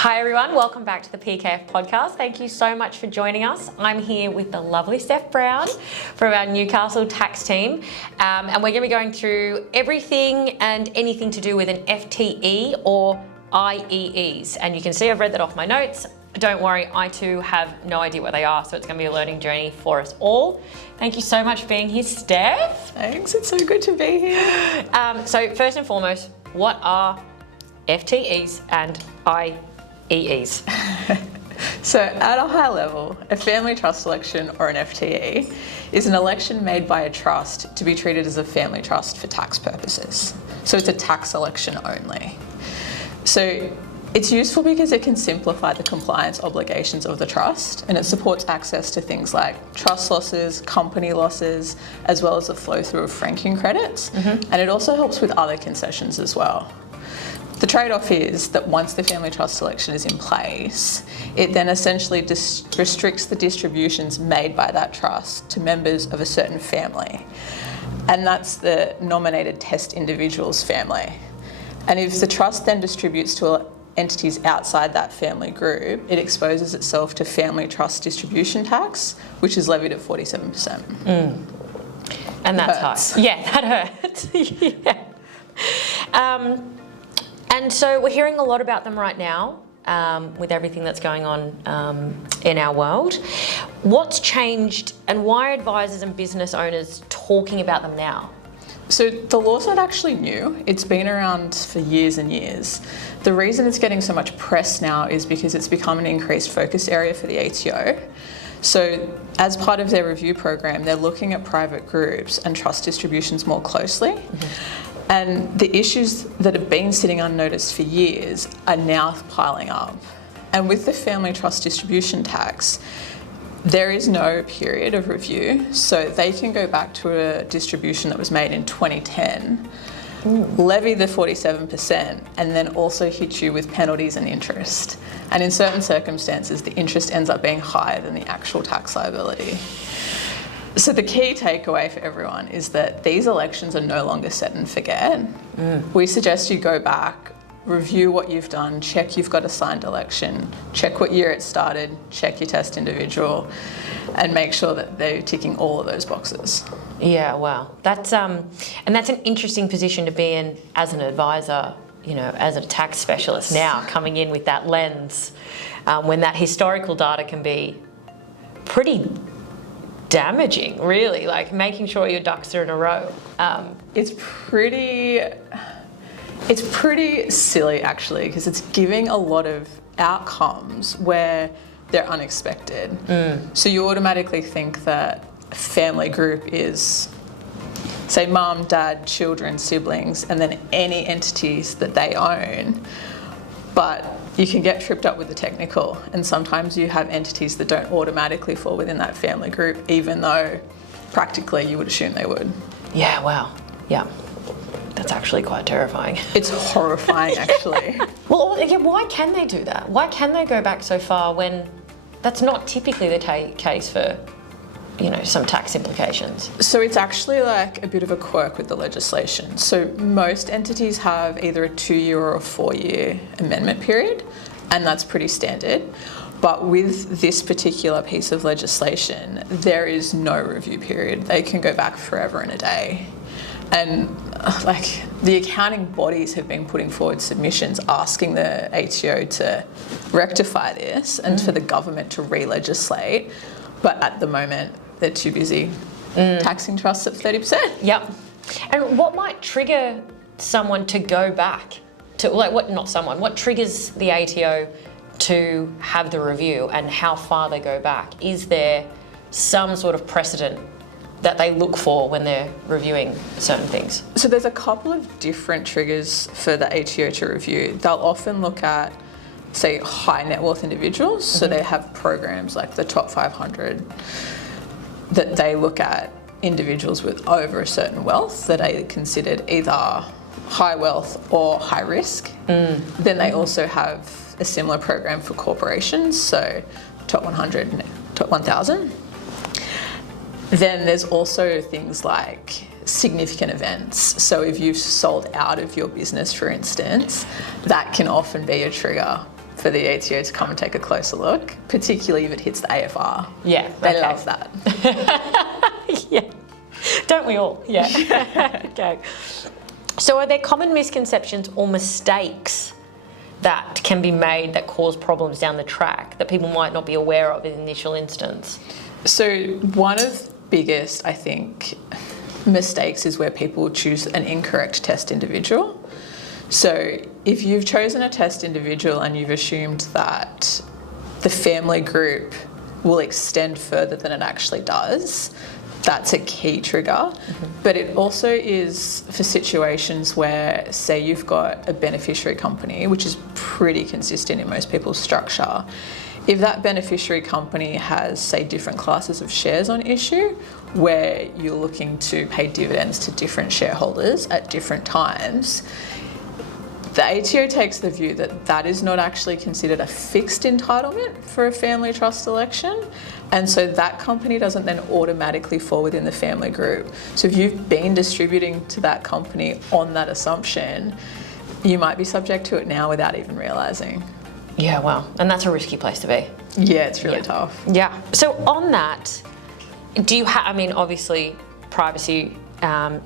Hi everyone, welcome back to the PKF Podcast. Thank you so much for joining us. I'm here with the lovely Steph Brown from our Newcastle tax team, and we're going to be going through everything and anything to do with an FTE or IEEs. And you can see I've read that off my notes. Don't worry, I too have no idea what they are, so it's going to be a learning journey for us all. Thank you so much for being here, Steph. Thanks, it's so good to be here. So first and foremost, what are FTEs and IEEs? So at a high level, a family trust election or an FTE is an election made by a trust to be treated as a family trust for tax purposes. So it's a tax election only. So it's useful because it can simplify the compliance obligations of the trust, and it supports access to things like trust losses, company losses, as well as the flow through of franking credits. And it also helps with other concessions as well. The trade-off is that once the family trust election is in place, it then essentially restricts the distributions made by that trust to members of a certain family. And that's the nominated test individual's family. And if the trust then distributes to entities outside that family group, it exposes itself to family trust distribution tax, which is levied at 47%. And that's high. Yeah, that hurts. Yeah. And so we're hearing a lot about them right now with everything that's going on in our world. What's changed and why are advisors and business owners talking about them now? So the law's not actually new. It's been around for years and years. The reason it's getting so much press now is because it's become an increased focus area for the ATO. So as part of their review program, they're looking at private groups and trust distributions more closely. And the issues that have been sitting unnoticed for years are now piling up. And with the family trust distribution tax, there is no period of review. So they can go back to a distribution that was made in 2010, levy the 47%, and then also hit you with penalties and interest. And in certain circumstances, the interest ends up being higher than the actual tax liability. So the key takeaway for everyone is that these elections are no longer set and forget. We suggest you go back, review what you've done, check you've got a signed election, check what year it started, check your test individual, and make sure that they're ticking all of those boxes. Yeah, wow. That's and that's an interesting position to be in as an advisor, you know, as a tax specialist now, coming in with that lens, when that historical data can be pretty damaging, really, like making sure your ducks are in a row. It's pretty silly actually, because it's giving a lot of outcomes where they're unexpected. So you automatically think that a family group is, say, mum, dad, children, siblings, and then any entities that they own. But you can get tripped up with the technical, and sometimes you have entities that don't automatically fall within that family group, even though practically you would assume they would. Yeah, wow. Yeah. That's actually quite terrifying. It's horrifying, actually. Well, again, why can they do that? Why can they go back so far when that's not typically the case for, you know, some tax implications? So it's actually like a bit of a quirk with the legislation. So most entities have either a 2-year or a 4-year amendment period, and that's pretty standard. But with this particular piece of legislation, there is no review period. They can go back forever and a day. And like the accounting bodies have been putting forward submissions asking the ATO to rectify this and for the government to re-legislate. But at the moment, they're too busy taxing trusts at 30%. Yep. And what might trigger someone to go back to, like, what triggers the ATO to have the review and how far they go back? Is there some sort of precedent that they look for when they're reviewing certain things? So there's a couple of different triggers for the ATO to review. They'll often look at, say, high net worth individuals. So they have programs like the top 500 that they look at individuals with over a certain wealth that are considered either high wealth or high risk. Then they also have a similar program for corporations, so top 100 and top 1,000. Then there's also things like significant events. So if you've sold out of your business, for instance, that can often be a trigger for the ATO to come and take a closer look, particularly if it hits the AFR. Yeah. They love that. Yeah. Don't we all? Yeah. Okay. So are there common misconceptions or mistakes that can be made that cause problems down the track that people might not be aware of in the initial instance? So one of the biggest, I think, mistakes is where people choose an incorrect test individual. So if you've chosen a test individual and you've assumed that the family group will extend further than it actually does, that's a key trigger. Mm-hmm. But it also is for situations where, say, you've got a beneficiary company, which is pretty consistent in most people's structure. If that beneficiary company has, say, different classes of shares on issue, where you're looking to pay dividends to different shareholders at different times, the ATO takes the view that that is not actually considered a fixed entitlement for a family trust election, and so that company doesn't then automatically fall within the family group. So if you've been distributing to that company on that assumption, you might be subject to it now without even realising. Yeah, wow. And that's a risky place to be. Yeah, it's really tough. Yeah. So on that, do you have, I mean, obviously privacy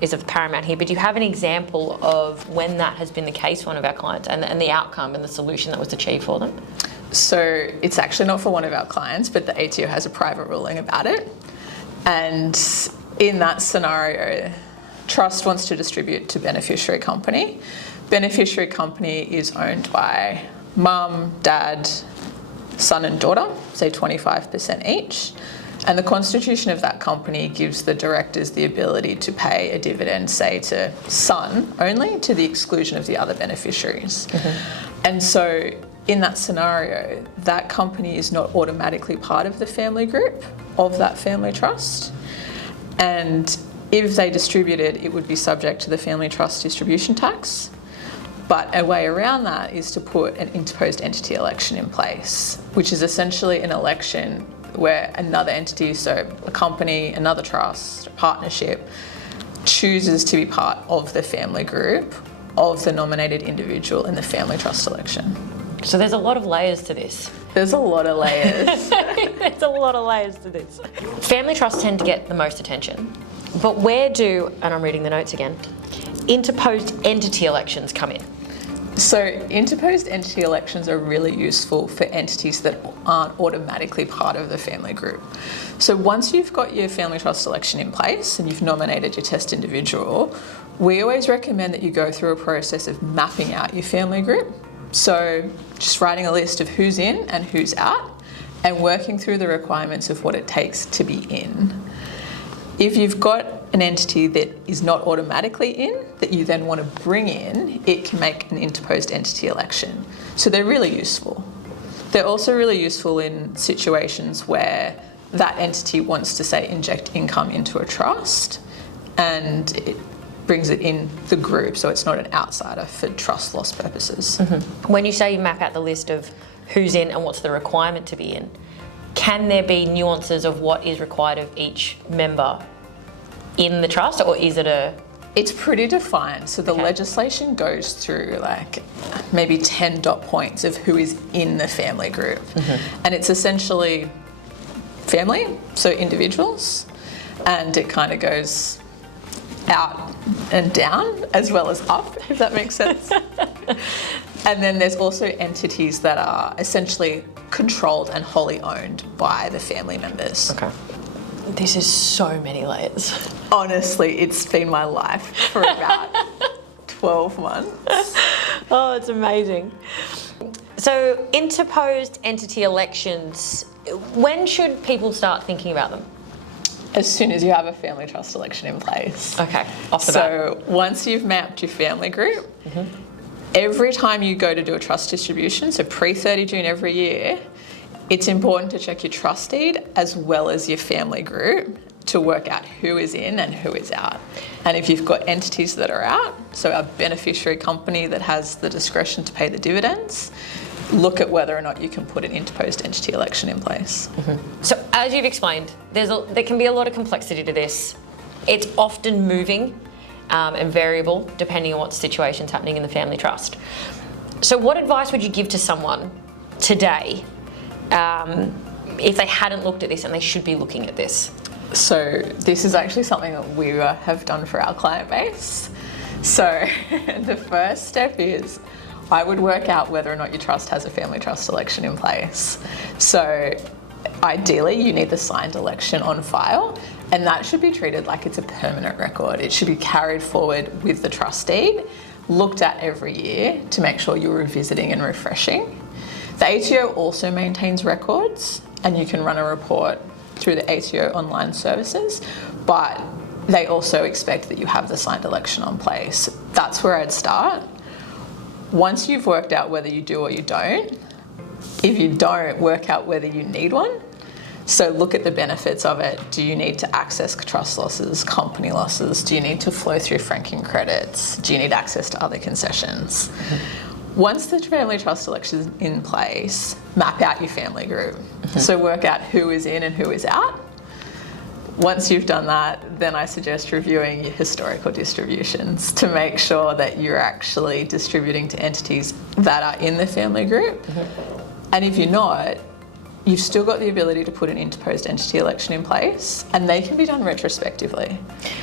is of paramount here, but do you have an example of when that has been the case for one of our clients and the outcome and the solution that was achieved for them? So it's actually not for one of our clients, but the ATO has a private ruling about it. And in that scenario, trust wants to distribute to beneficiary company. Beneficiary company is owned by mum, dad, son and daughter, say 25% each. And the constitution of that company gives the directors the ability to pay a dividend, say, to son only, to the exclusion of the other beneficiaries. Mm-hmm. And so in that scenario, that company is not automatically part of the family group of that family trust. And if they distributed, it would be subject to the family trust distribution tax. But a way around that is to put an interposed entity election in place, which is essentially an election where another entity, so a company, another trust, a partnership, chooses to be part of the family group of the nominated individual in the family trust election. So there's a lot of layers to this. There's a lot of layers. There's a lot of layers to this. Family trusts tend to get the most attention, but where do, and I'm reading the notes again, interposed entity elections come in? So interposed entity elections are really useful for entities that aren't automatically part of the family group. So once you've got your family trust election in place and you've nominated your test individual, we always recommend that you go through a process of mapping out your family group. So just writing a list of who's in and who's out and working through the requirements of what it takes to be in. If you've got an entity that is not automatically in, that you then want to bring in, it can make an interposed entity election. So they're really useful. They're also really useful in situations where that entity wants to, say, inject income into a trust and it brings it in the group, so it's not an outsider for trust loss purposes. Mm-hmm. When you say you map out the list of who's in and what's the requirement to be in, can there be nuances of what is required of each member in the trust, or is it a... It's pretty defined. So the legislation goes through like maybe 10 dot points of who is in the family group. Mm-hmm. And it's essentially family, so individuals, and it kind of goes out and down as well as up, if that makes sense. And then there's also entities that are essentially controlled and wholly owned by the family members. Okay. This is so many layers. Honestly, it's been my life for about 12 months. Oh, it's amazing. So interposed entity elections, when should people start thinking about them? As soon as you have a family trust election in place. Okay, off the bat. So once you've mapped your family group, every time you go to do a trust distribution, so pre-30 June every year, it's important to check your trust deed as well as your family group to work out who is in and who is out. And if you've got entities that are out, so a beneficiary company that has the discretion to pay the dividends, look at whether or not you can put an interposed entity election in place. Mm-hmm. So as you've explained, there can be a lot of complexity to this. It's often moving and variable depending on what situation's happening in the family trust. So what advice would you give to someone today if they hadn't looked at this and they should be looking at this? So this is actually something that we have done for our client base. So the first step is I would work out whether or not your trust has a family trust election in place. So ideally you need the signed election on file, and that should be treated like it's a permanent record. It should be carried forward with the trust deed, looked at every year to make sure you're revisiting and refreshing. The ATO also maintains records, and you can run a report through the ATO online services, but they also expect that you have the signed election on place. That's where I'd start. Once you've worked out whether you do or you don't, if you don't, work out whether you need one. So look at the benefits of it. Do you need to access trust losses, company losses? Do you need to flow through franking credits? Do you need access to other concessions? Once the family trust election is in place, map out your family group. So work out who is in and who is out. Once you've done that, then I suggest reviewing your historical distributions to make sure that you're actually distributing to entities that are in the family group. And if you're not, you've still got the ability to put an interposed entity election in place, and they can be done retrospectively.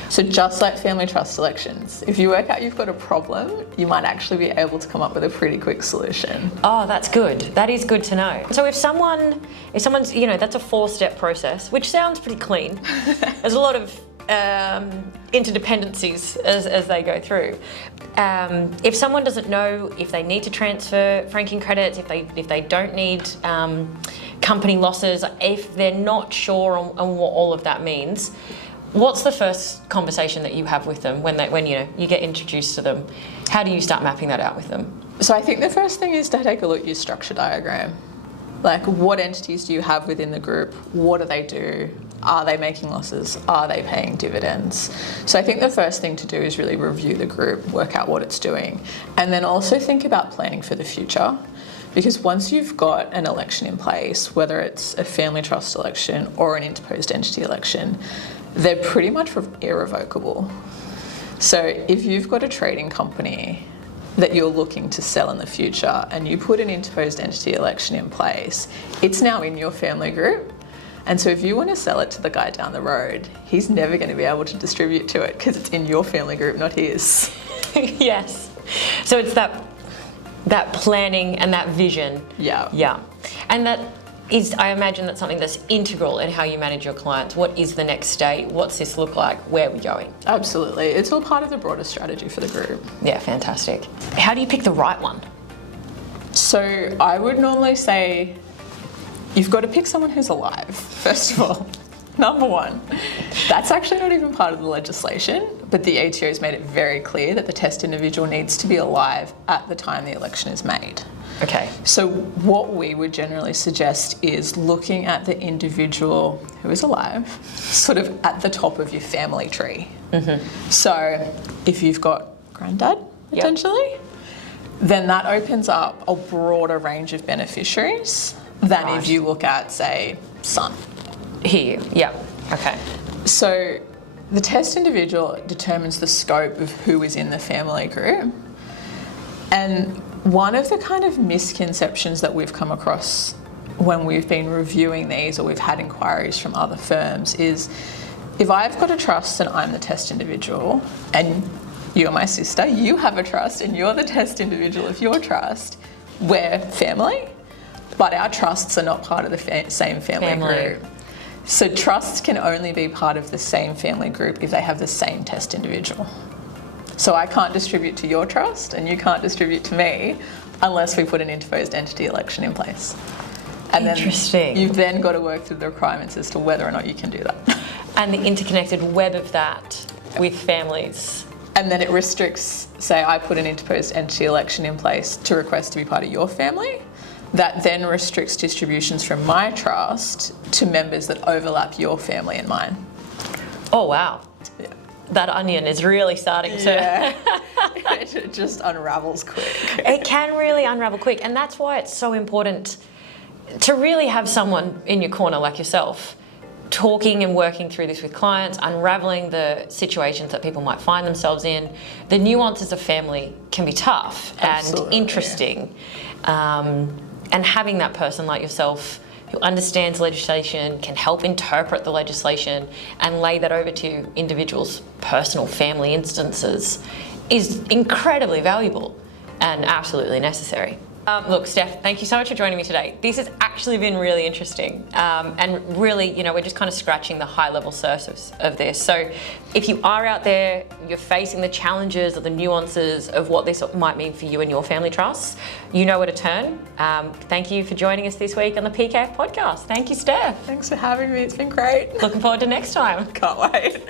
So just like family trust elections, if you work out you've got a problem, you might actually be able to come up with a pretty quick solution. Oh, that's good. That is good to know. So if someone's, that's a 4-step process, which sounds pretty clean. There's a lot of interdependencies as they go through. If someone doesn't know if they need to transfer franking credits, if they don't need company losses, if they're not sure on what all of that means, what's the first conversation that you have with them when you get introduced to them? How do you start mapping that out with them? So I think the first thing is to take a look at your structure diagram. Like, what entities do you have within the group? What do they do? Are they making losses? Are they paying dividends? So I think the first thing to do is really review the group, work out what it's doing, and then also think about planning for the future. Because once you've got an election in place, whether it's a family trust election or an interposed entity election, they're pretty much irrevocable. So if you've got a trading company that you're looking to sell in the future and you put an interposed entity election in place, it's now in your family group. And so if you want to sell it to the guy down the road, he's never going to be able to distribute to it because it's in your family group, not his. Yes. So it's that planning and that vision. Yeah. Yeah. And that is, I imagine, that's something that's integral in how you manage your clients. What is the next state? What's this look like? Where are we going? Absolutely. It's all part of the broader strategy for the group. Yeah, fantastic. How do you pick the right one? So I would normally say you've got to pick someone who's alive, first of all. Number one. That's actually not even part of the legislation, but the ATO has made it very clear that the test individual needs to be alive at the time the election is made. Okay. So what we would generally suggest is looking at the individual who is alive, sort of at the top of your family tree. So if you've got granddad, potentially, then that opens up a broader range of beneficiaries than if you look at, say, son. Here, yeah, okay. So the test individual determines the scope of who is in the family group. And one of the kind of misconceptions that we've come across when we've been reviewing these or we've had inquiries from other firms is, if I've got a trust and I'm the test individual and you're my sister, you have a trust and you're the test individual of your trust, we're family, but our trusts are not part of the same family group. So trusts can only be part of the same family group if they have the same test individual. So I can't distribute to your trust and you can't distribute to me unless we put an interposed entity election in place. And Interesting. Then you've then got to work through the requirements as to whether or not you can do that. And the interconnected web of that with families. And then it restricts, say I put an interposed entity election in place to request to be part of your family. That then restricts distributions from my trust to members that overlap your family and mine. Oh, wow. Yeah. That onion is really starting to... Yeah. It just unravels quick. It can really unravel quick, and that's why it's so important to really have someone in your corner like yourself, talking and working through this with clients, unraveling the situations that people might find themselves in. The nuances of family can be tough and interesting. And having that person like yourself who understands legislation, can help interpret the legislation and lay that over to individuals' personal family instances is incredibly valuable and absolutely necessary. Look, Steph, thank you so much for joining me today. This has actually been really interesting, and really, we're just kind of scratching the high-level surface of this. So if you are out there, you're facing the challenges or the nuances of what this might mean for you and your family trusts, you know where to turn. Thank you for joining us this week on the PKF Podcast. Thank you, Steph. Thanks for having me. It's been great. Looking forward to next time. Can't wait.